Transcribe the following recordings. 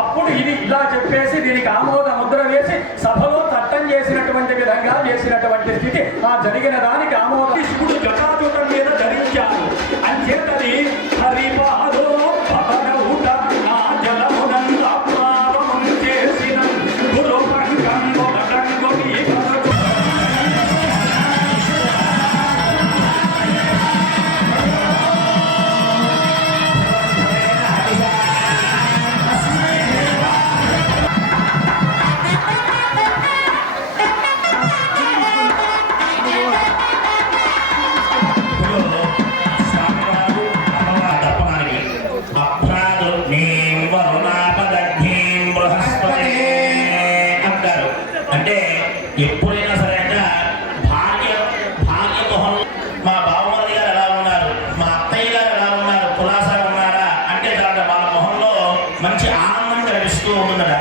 అప్పుడు ఇది ఇలా చెప్పేసి దీనికి ఆమోద ముద్ర వేసి సభలో చట్టం చేసినటువంటి విధంగా చేసినటువంటి స్థితి ఆ జరిగిన దానికి ఆమోద శివుడు జటాజుటం మీద ధరించారు అంచేతది హరిపాదో భవనౌట నా జలమునంద ప్రారమం చేసిన గురుపంకం గొడటంగొని ఎప్పుడైనా సరే భార్య మొహం మా బావమరిది గారు ఎలా ఉన్నారు, మా అత్తయ్య గారు ఎలా ఉన్నారు, కులాసా ఉన్నారా అంటే వాళ్ళ మొహంలో మంచి ఆనందం కనిపిస్తూ ఉంటుందట.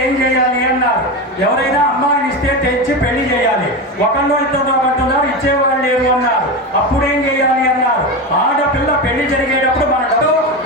ఏం చేయాలి అన్నారు. ఎవరైనా అమ్మాయిని ఇస్తే తెచ్చి పెళ్లి చేయాలి. ఒకళ్ళు ఇద్దరు అంటున్నారు, ఇచ్చేవాళ్ళు లేరు అన్నారు. అప్పుడేం చేయాలి అన్నారు. ఆడపిల్ల పెళ్లి జరిగేటప్పుడు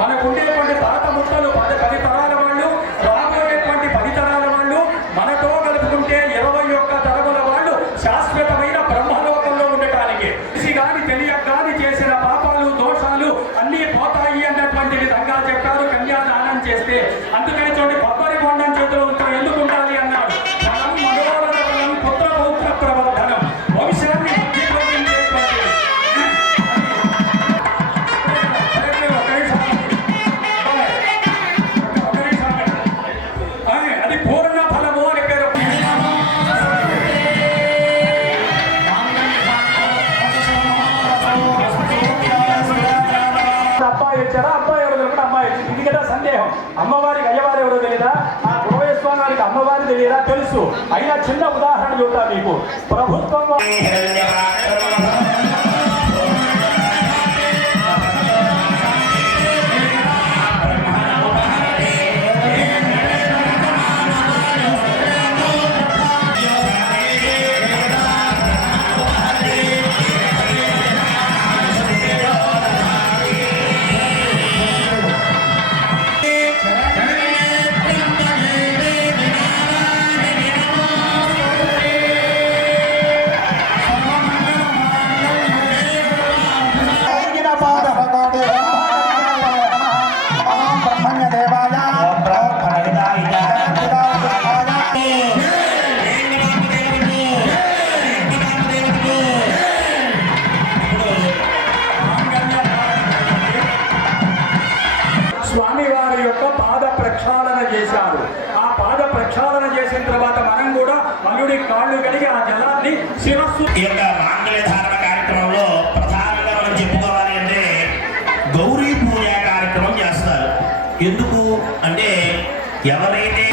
మనకు ఉండేటువంటి తాత ముట్టలు 10 తరాల వాళ్ళు, రాబోయేటువంటి 10 తరాల వాళ్ళు, మనతో కలుపుకుంటే 21 తరముల వాళ్ళు శాశ్వతమైన బ్రహ్మలోకంలో ఉండటానికి కానీ తెలియక కానీ చేసిన పాపాలు దోషాలు అన్నీ పోతాయి అన్నటువంటి విధంగా చెప్పారు కన్యాదానం చేస్తే. అందుకని చూడండి, కొబ్బరి బొండం చేతిలో ఎందుకు ఉండాలి అన్నాడు. మనం మనోరథ బలం పుత్ర పౌత్ర ప్రవర్ధనం, వంశాన్ని అది పూర్ణ ఫలము అని పేరు. అబ్బాయి వచ్చారా, అబ్బాయి ఎవరు దొరకడం, అమ్మాయి వచ్చింది. ఇది కదా సందేహం. అమ్మవారికి అయ్యవారు ఎవరో తెలియదా, ఆ గురవయ్య స్వామి వారికి అమ్మవారి తెలియదా, తెలుసు. అయినా చిన్న ఉదాహరణ చూద్దాం మీకు. ప్రభుత్వం స్వామివారి యొక్క పాద ప్రక్షాళన చేశారు. ఆ పాద ప్రక్షాళన చేసిన తర్వాత మనం కూడా మనుడి కాళ్ళు కడిగి ఆ జలాన్ని శిరస్సు. ఈ యొక్క మాంగళ్య ధారణ కార్యక్రమంలో ప్రధానంగా మనం చెప్పుకోవాలి అంటే గౌరీ పూజ కార్యక్రమం చేస్తారు. ఎందుకు అంటే ఎవరైతే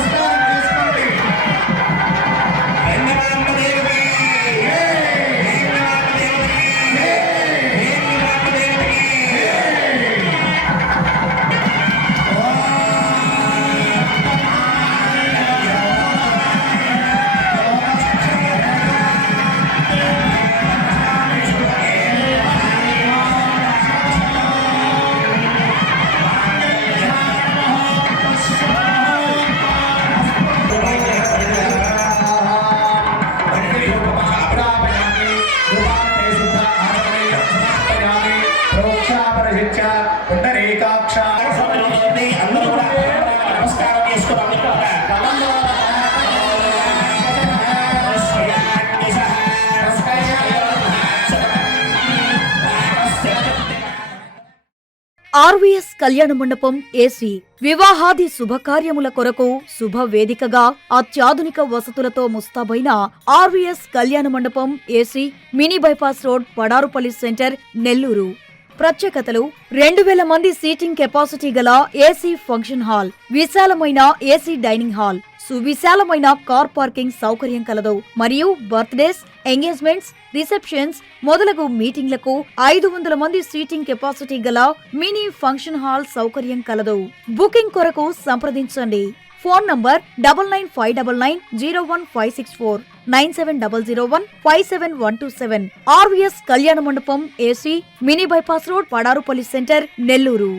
ఆర్వీఎస్ కళ్యాణ మండపం ఏసీ వివాహాది శుభకార్యముల కొరకు శుభవేదికగా అత్యాధునిక వసతులతో ముస్తాబైన ఆర్వీఎస్ కళ్యాణ మండపం AC mini bypass road Padarupalli center Nellore. ప్రత్యేకతలు 2000 మంది సీటింగ్ కెపాసిటీ గల ఏసీ ఫంక్షన్ హాల్, విశాలమైన ఏసీ డైనింగ్ హాల్, సువిశాలమైన కార్ పార్కింగ్ సౌకర్యం కలదు. మరియు బర్త్డేస్, ఎంగేజ్మెంట్స్, రిసెప్షన్స్ మొదలగు మీటింగ్లకు 500 మంది సీటింగ్ కెపాసిటీ గల మినీ ఫంక్షన్ హాల్ సౌకర్యం కలదు. బుకింగ్ కొరకు సంప్రదించండి. Phone number 9959901564 9700157127. RVS కళ్యాణ మండపం, AC, mini bypass road, Padarupalli center, Nellore.